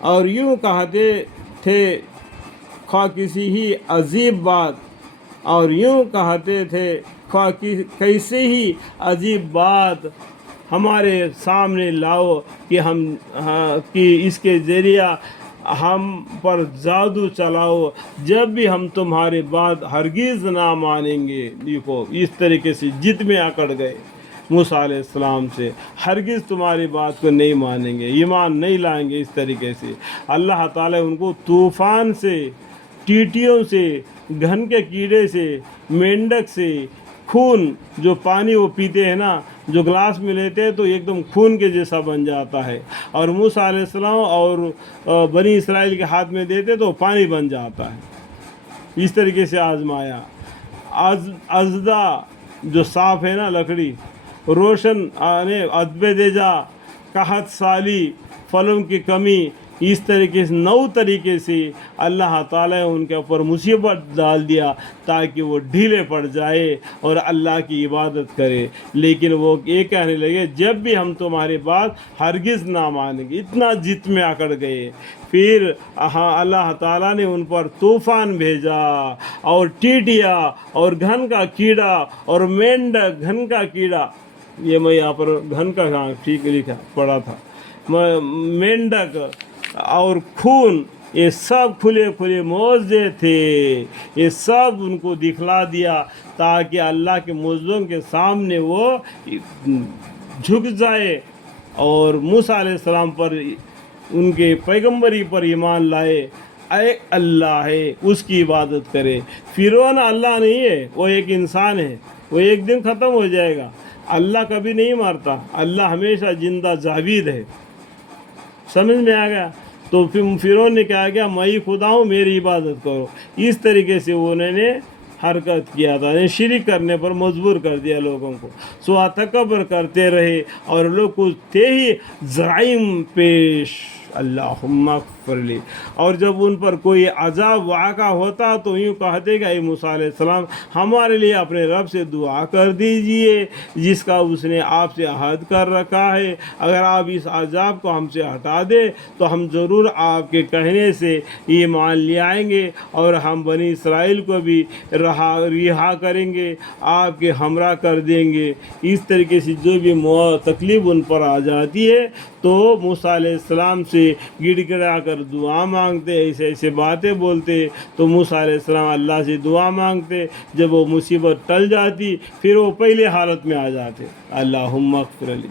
اور یوں کہتے تھے خواہ کسی ہی عجیب بات، اور یوں کہتے تھے خواہ کیسے ہی عجیب بات ہمارے سامنے لاؤ کہ کہ اس کے ذریعہ ہم پر جادو چلاؤ، جب بھی ہم تمہاری بات ہرگز نہ مانیں گے۔ دیکھو اس طریقے سے جد میں اکڑ گئے موسیٰ علیہ السلام سے، ہرگز تمہاری بات کو نہیں مانیں گے، ایمان نہیں لائیں گے۔ اس طریقے سے اللہ تعالیٰ ان کو طوفان سے، ٹیٹیوں سے، گھن کے کیڑے سے، مینڈک سے، خون جو پانی وہ پیتے ہیں نا، جو گلاس میں لیتے ہیں تو ایک دم خون کے جیسا بن جاتا ہے، اور موسیٰ علیہ السلام اور بنی اسرائیل کے ہاتھ میں دیتے تو پانی بن جاتا ہے۔ اس طریقے سے آزمایا۔ ازدا جو صاف ہے نا لکڑی، روشن ادب دیجا، قحط سالی، پھلوں کی کمی، اس طریقے سے 9 طریقے سے اللہ تعالیٰ ان کے اوپر مصیبت ڈال دیا تاکہ وہ ڈھیلے پڑ جائے اور اللہ کی عبادت کرے۔ لیکن وہ یہ کہنے لگے جب بھی ہم تمہاری بات ہرگز نہ مانیں گے، اتنا جد میں اکڑ گئے۔ پھر اللہ تعالیٰ نے ان پر طوفان بھیجا، اور ٹیڈیا، اور گھن کا کیڑا، اور مینڈک، گھن کا کیڑا، یہ میں یہاں پر گھن کا ٹھیک لکھا پڑا تھا، مینڈک اور خون، یہ سب کھلے کھلے معجزے تھے، یہ سب ان کو دکھلا دیا تاکہ اللہ کے معجزوں کے سامنے وہ جھک جائے اور موسیٰ علیہ السلام پر، ان کے پیغمبری پر ایمان لائے، اے اللہ ہے اس کی عبادت کرے۔ فرعون اللہ نہیں ہے، وہ ایک انسان ہے، وہ ایک دن ختم ہو جائے گا۔ اللہ کبھی نہیں مرتا، اللہ ہمیشہ زندہ جاوید ہے۔ سمجھ میں آ گیا؟ تو پھر فرعون نے کہا گیا میں ہی خدا ہوں، میری عبادت کرو۔ اس طریقے سے انہوں نے حرکت کیا تھا، شرک کرنے پر مجبور کر دیا لوگوں کو، سوا تکبر کرتے رہے اور لوگ کو تھے ہی جرائم پیش۔ اللہم اغفر لی۔ اور جب ان پر کوئی عذاب واقع ہوتا تو یوں کہتے کہ اے موسیٰ علیہ السلام ہمارے لیے اپنے رب سے دعا کر دیجئے جس کا اس نے آپ سے عہد کر رکھا ہے، اگر آپ اس عذاب کو ہم سے ہٹا دیں تو ہم ضرور آپ کے کہنے سے ایمان لے آئیں گے، اور ہم بنی اسرائیل کو بھی رہا کریں گے، آپ کے ہمراہ کر دیں گے۔ اس طریقے سے جو بھی تکلیف ان پر آ جاتی ہے تو موسیٰ علیہ السلام سے گڑ گڑا کر دعا مانگتے، ایسے ایسے باتیں بولتے، تو موسیٰ علیہ السلام اللہ سے دعا مانگتے، جب وہ مصیبت ٹل جاتی پھر وہ پہلے حالت میں آ جاتے۔ اللہم اغفر لی۔